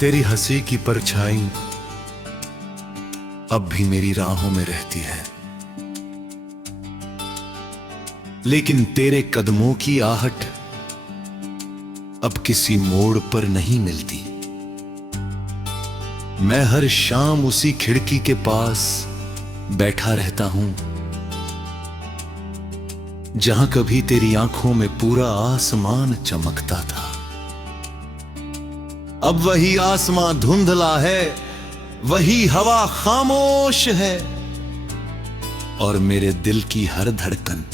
तेरी हंसी की परछाई अब भी मेरी राहों में रहती है, लेकिन तेरे कदमों की आहट अब किसी मोड़ पर नहीं मिलती। मैं हर शाम उसी खिड़की के पास बैठा रहता हूं जहां कभी तेरी आंखों में पूरा आसमान चमकता था। अब वही आसमां धुंधला है, वही हवा खामोश है, और मेरे दिल की हर धड़कन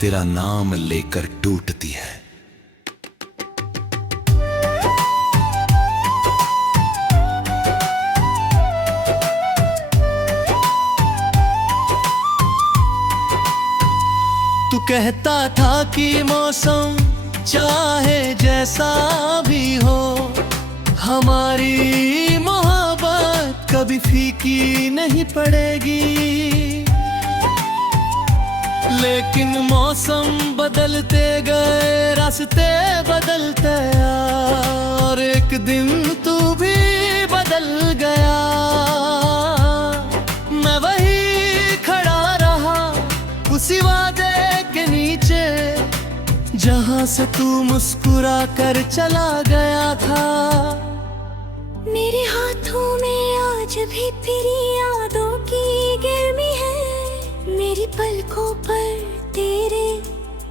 तेरा नाम लेकर टूटती है। तू कहता था कि मौसम चाहे जैसा भी हो, हमारी मोहब्बत कभी फीकी नहीं पड़ेगी। लेकिन मौसम बदलते गए, रास्ते बदलते और एक दिन तू भी बदल गया। मैं वही खड़ा रहा उसी वादे के नीचे जहां से तू मुस्कुरा कर चला गया था। मेरे हाथों में आज भी तेरी यादों की गर्मी है, मेरी पलकों पर तेरे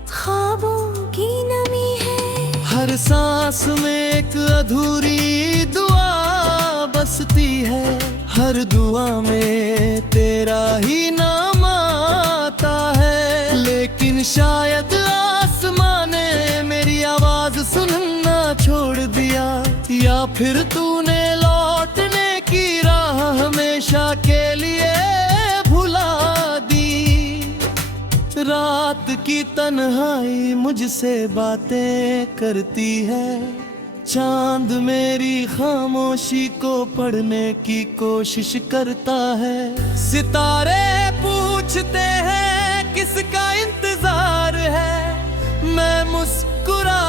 ख्वाबों की नमी है। हर सांस में एक अधूरी दुआ बसती है, हर दुआ में तेरा ही नाम आता है। लेकिन शायद आसमां ने मेरी आवाज सुनना छोड़ दिया, या फिर तूने लौटने की राह हमेशा के लिए भुला दी। रात की तन्हाई मुझसे बातें करती है, चांद मेरी खामोशी को पढ़ने की कोशिश करता है। सितारे पूछते हैं किसका इंतजार है, मैं मुस्कुरा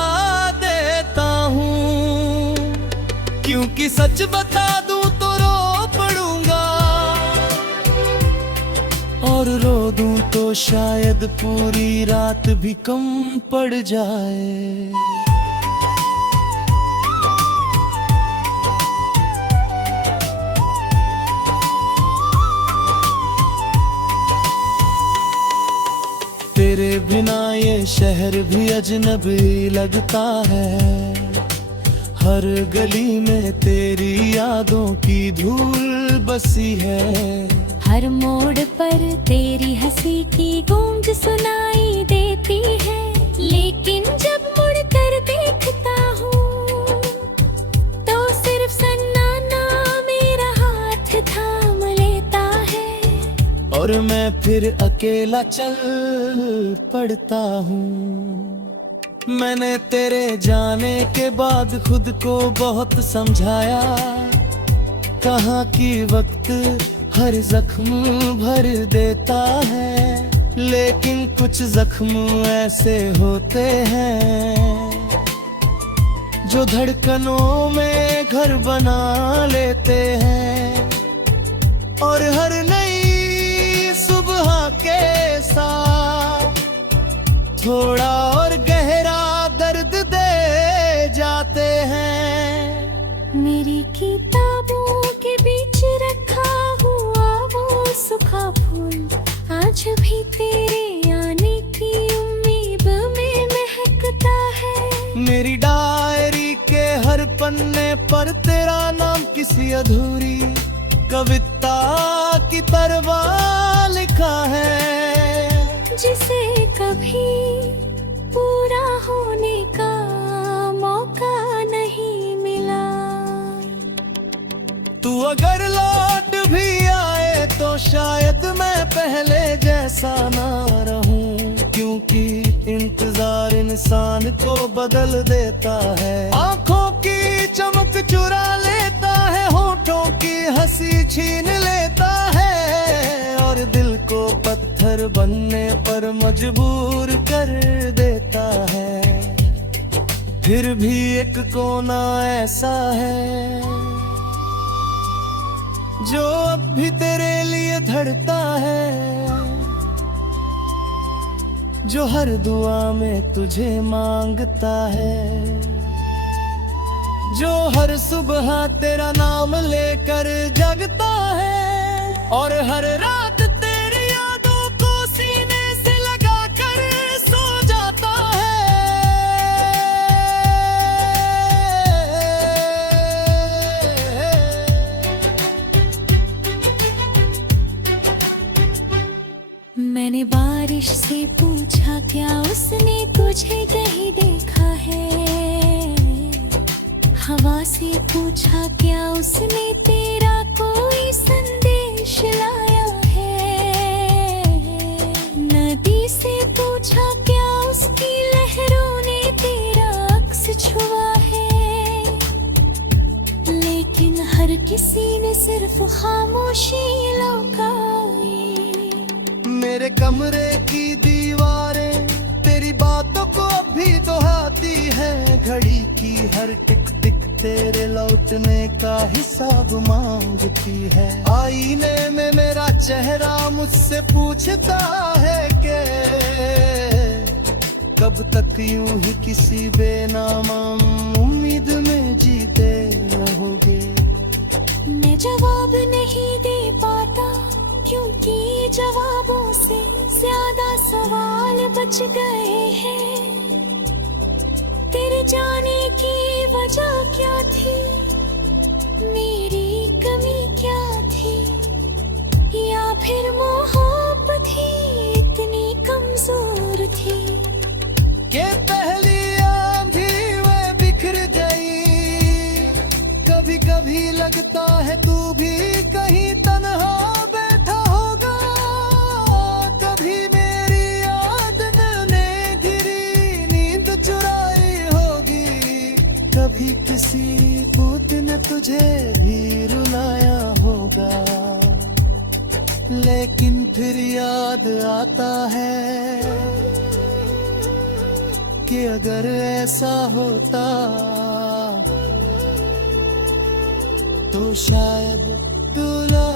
देता हूँ, क्योंकि सच बता दूं तो रो पड़ूंगा, और रो दूं तो शायद पूरी रात भी कम पड़ जाए। तेरे बिना ये शहर भी अजनबी लगता है, हर गली में तेरी यादों की धूल बसी है। हर मोड़ पर तेरी हंसी की गूंज सुनाई देती है, लेकिन जब मुड़कर देखता हूँ तो सिर्फ सन्नाटा मेरा हाथ थाम लेता है, और मैं फिर अकेला चल पड़ता हूँ। मैंने तेरे जाने के बाद खुद को बहुत समझाया, कहा कि वक्त हर जख्म भर देता है, लेकिन कुछ जख्म ऐसे होते हैं जो धड़कनों में घर बना लेते हैं, और हर नई सुबह के साथ थोड़ा और गहरा दर्द दे जाते हैं। मेरी किताबों के बीच रखा हुआ वो सूखा फूल आज भी तेरे आने की उम्मीद में महकता है। मेरी डायरी के हर पन्ने पर तेरा नाम किसी अधूरी कविता की तरह लिखा है, जिसे कभी पूरा होने का मौका नहीं मिला। तू अगर लौट भी आए तो शायद मैं पहले जैसा ना रहूं, क्योंकि इंतजार इंसान को बदल देता है। आंखों की चमक चुरा लेता है, होठों की हंसी छीन लेता है, और दिल को पत्थर बनने पर मजबूर कर देता है। फिर भी एक कोना ऐसा है जो अब भी तेरे लिए धड़कता है, जो हर दुआ में तुझे मांगता है, जो हर सुबह तेरा नाम लेकर जगता है और हर रात तेरी यादों को सीने से लगा कर सो जाता है। मैंने बारिश से पूछा क्या उसने तुझे कहीं देखा है, हवा से पूछा क्या उसने तेरा कोई संदेश लाया है, नदी से पूछा क्या उसकी लहरों ने तेरा अक्स छुआ है, लेकिन हर किसी ने सिर्फ खामोशी लौकाई। मेरे कमरे की दीवारें तेरी बातों को भी दोहराती है, घड़ी की हर टिक टिक तेरे लौटने का हिसाब मांगती है। आईने में मेरा चेहरा मुझसे पूछता है कि कब तक यूं ही किसी बेनामा उम्मीद में जीते रहोगे। मैं जवाब नहीं दे पाता क्योंकि जवाबों से ज्यादा सवाल बच गए हैं। तेरे जाने की वजह क्या थी, मेरी कमी क्या थी, या फिर मोहब्बत ही इतनी कमजोर थी के पहली आंधी वे बिखर गई। कभी कभी लगता है तू भी कहीं तन्हा बैठा होगा, कभी मेरी याद ने गिरी नींद चुराई होगी, कभी किसी भूत ने तुझे भी रुलाया होगा। लेकिन फिर याद आता है कि अगर ऐसा होता तो शायद दुला